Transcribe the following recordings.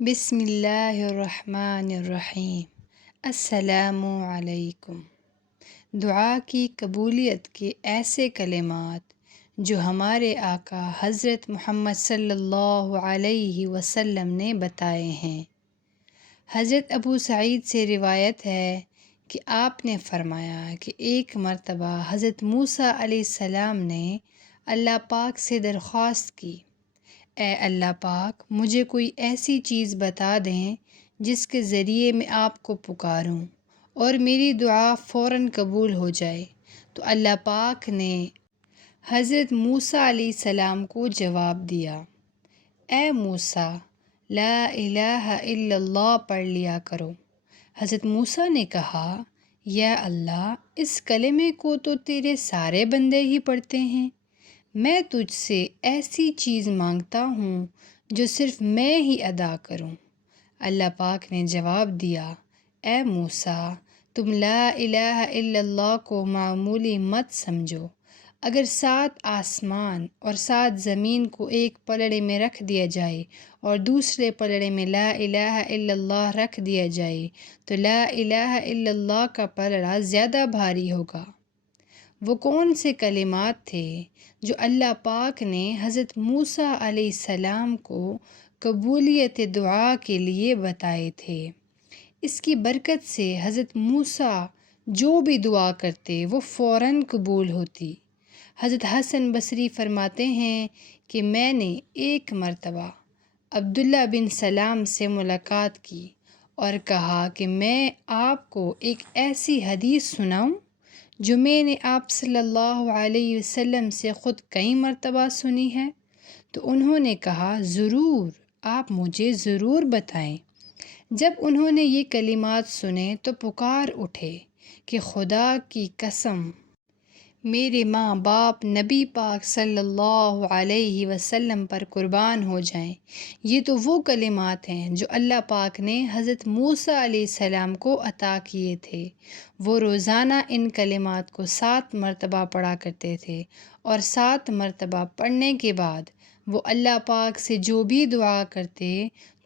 بسم اللہ الرحمن الرحیم۔ السلام علیکم۔ دعا کی قبولیت کے ایسے کلمات جو ہمارے آقا حضرت محمد صلی اللہ علیہ وسلم نے بتائے ہیں۔ حضرت ابو سعید سے روایت ہے کہ آپ نے فرمایا کہ ایک مرتبہ حضرت موسیٰ علیہ السلام نے اللہ پاک سے درخواست کی، اے اللہ پاک، مجھے کوئی ایسی چیز بتا دیں جس کے ذریعے میں آپ کو پکاروں اور میری دعا فوراً قبول ہو جائے۔ تو اللہ پاک نے حضرت موسیٰ علیہ السلام کو جواب دیا، اے موسیٰ، لا الہ الا اللہ پڑھ لیا کرو۔ حضرت موسیٰ نے کہا، یا اللہ، اس کلمے کو تو تیرے سارے بندے ہی پڑھتے ہیں، میں تجھ سے ایسی چیز مانگتا ہوں جو صرف میں ہی ادا کروں۔ اللہ پاک نے جواب دیا، اے موسیٰ، تم لا الہ الا اللہ کو معمولی مت سمجھو۔ اگر 7 آسمان اور 7 زمین کو ایک پلڑے میں رکھ دیا جائے اور دوسرے پلڑے میں لا الہ الا اللہ رکھ دیا جائے تو لا الہ الا اللہ کا پلڑا زیادہ بھاری ہوگا۔ وہ کون سے کلمات تھے جو اللہ پاک نے حضرت موسیٰ علیہ السلام کو قبولیت دعا کے لیے بتائے تھے؟ اس کی برکت سے حضرت موسیٰ جو بھی دعا کرتے وہ فوراً قبول ہوتی۔ حضرت حسن بصری فرماتے ہیں کہ میں نے ایک مرتبہ عبداللہ بن سلام سے ملاقات کی اور کہا کہ میں آپ کو ایک ایسی حدیث سناؤں جو میں نے آپ صلی اللہ علیہ وسلم سے خود کئی مرتبہ سنی ہے؟ تو انہوں نے کہا، ضرور، آپ مجھے ضرور بتائیں۔ جب انہوں نے یہ کلمات سنے تو پکار اٹھے کہ خدا کی قسم، میرے ماں باپ نبی پاک صلی اللہ علیہ وسلم پر قربان ہو جائیں، یہ تو وہ کلمات ہیں جو اللہ پاک نے حضرت موسیٰ علیہ السلام کو عطا کیے تھے۔ وہ روزانہ ان کلمات کو 7 مرتبہ پڑھا کرتے تھے اور 7 مرتبہ پڑھنے کے بعد وہ اللہ پاک سے جو بھی دعا کرتے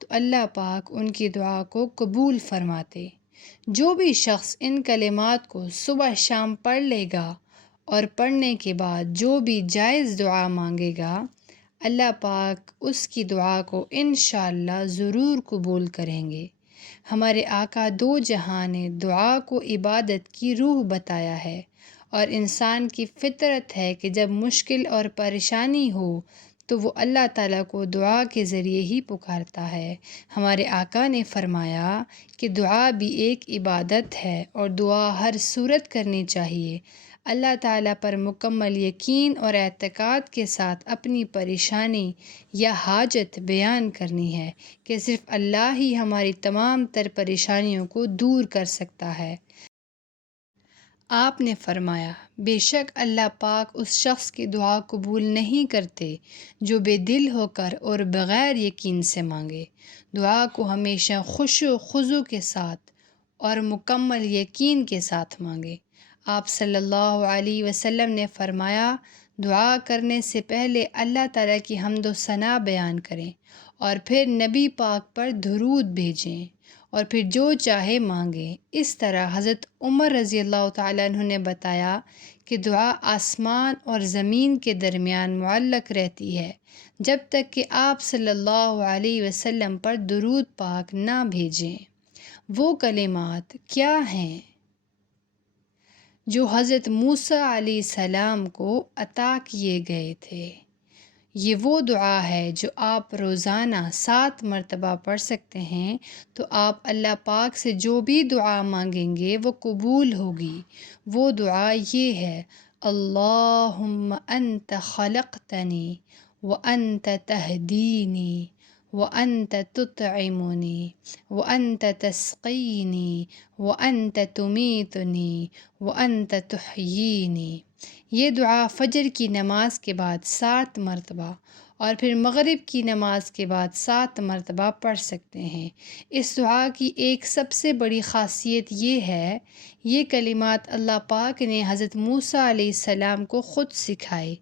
تو اللہ پاک ان کی دعا کو قبول فرماتے۔ جو بھی شخص ان کلمات کو صبح شام پڑھ لے گا اور پڑھنے کے بعد جو بھی جائز دعا مانگے گا، اللہ پاک اس کی دعا کو انشاءاللہ ضرور قبول کریں گے۔ ہمارے آقا دو جہاں نے دعا کو عبادت کی روح بتایا ہے، اور انسان کی فطرت ہے کہ جب مشکل اور پریشانی ہو تو وہ اللہ تعالیٰ کو دعا کے ذریعے ہی پکارتا ہے۔ ہمارے آقا نے فرمایا کہ دعا بھی ایک عبادت ہے اور دعا ہر صورت کرنی چاہیے۔ اللہ تعالیٰ پر مکمل یقین اور اعتقاد کے ساتھ اپنی پریشانی یا حاجت بیان کرنی ہے کہ صرف اللہ ہی ہماری تمام تر پریشانیوں کو دور کر سکتا ہے۔ آپ نے فرمایا، بے شک اللہ پاک اس شخص کی دعا قبول نہیں کرتے جو بے دل ہو کر اور بغیر یقین سے مانگے۔ دعا کو ہمیشہ خشوع و خضوع کے ساتھ اور مکمل یقین کے ساتھ مانگے۔ آپ صلی اللہ علیہ وسلم نے فرمایا، دعا کرنے سے پہلے اللہ تعالیٰ کی حمد و ثنا بیان کریں اور پھر نبی پاک پر درود بھیجیں اور پھر جو چاہے مانگیں۔ اس طرح حضرت عمر رضی اللہ تعالیٰ عنہ نے بتایا کہ دعا آسمان اور زمین کے درمیان معلق رہتی ہے جب تک کہ آپ صلی اللہ علیہ وسلم پر درود پاک نہ بھیجیں۔ وہ کلمات کیا ہیں جو حضرت موسیٰ علیہ السلام کو عطا کیے گئے تھے؟ یہ وہ دعا ہے جو آپ روزانہ 7 مرتبہ پڑھ سکتے ہیں تو آپ اللہ پاک سے جو بھی دعا مانگیں گے وہ قبول ہوگی۔ وہ دعا یہ ہے، اللہم انت خلقتنی وانت تہدینی وانت تطعمنی وانت تسقینی وانت تمیتنی وانت تحیینی۔ یہ دعا فجر کی نماز کے بعد 7 مرتبہ اور پھر مغرب کی نماز کے بعد 7 مرتبہ پڑھ سکتے ہیں۔ اس دعا کی ایک سب سے بڑی خاصیت یہ ہے، یہ کلمات اللہ پاک نے حضرت موسیٰ علیہ السلام کو خود سکھائے،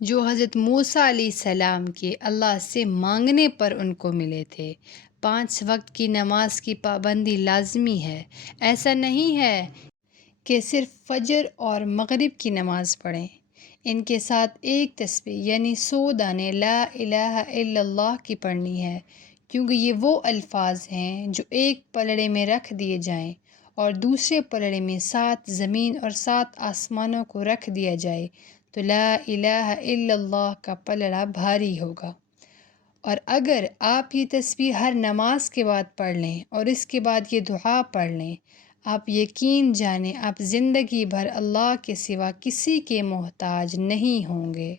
جو حضرت موسیٰ علیہ السلام کے اللہ سے مانگنے پر ان کو ملے تھے۔ 5 وقت کی نماز کی پابندی لازمی ہے۔ ایسا نہیں ہے کہ صرف فجر اور مغرب کی نماز پڑھیں۔ ان کے ساتھ ایک تسبیح یعنی 100 دانے لا الہ الا اللہ کی پڑھنی ہے، کیونکہ یہ وہ الفاظ ہیں جو ایک پلڑے میں رکھ دیے جائیں اور دوسرے پلڑے میں 7 زمین اور 7 آسمانوں کو رکھ دیا جائے تو لا الہ الا اللہ کا پلڑا بھاری ہوگا۔ اور اگر آپ یہ تسبیح ہر نماز کے بعد پڑھ لیں اور اس کے بعد یہ دعا پڑھ لیں، آپ یقین جانیں آپ زندگی بھر اللہ کے سوا کسی کے محتاج نہیں ہوں گے۔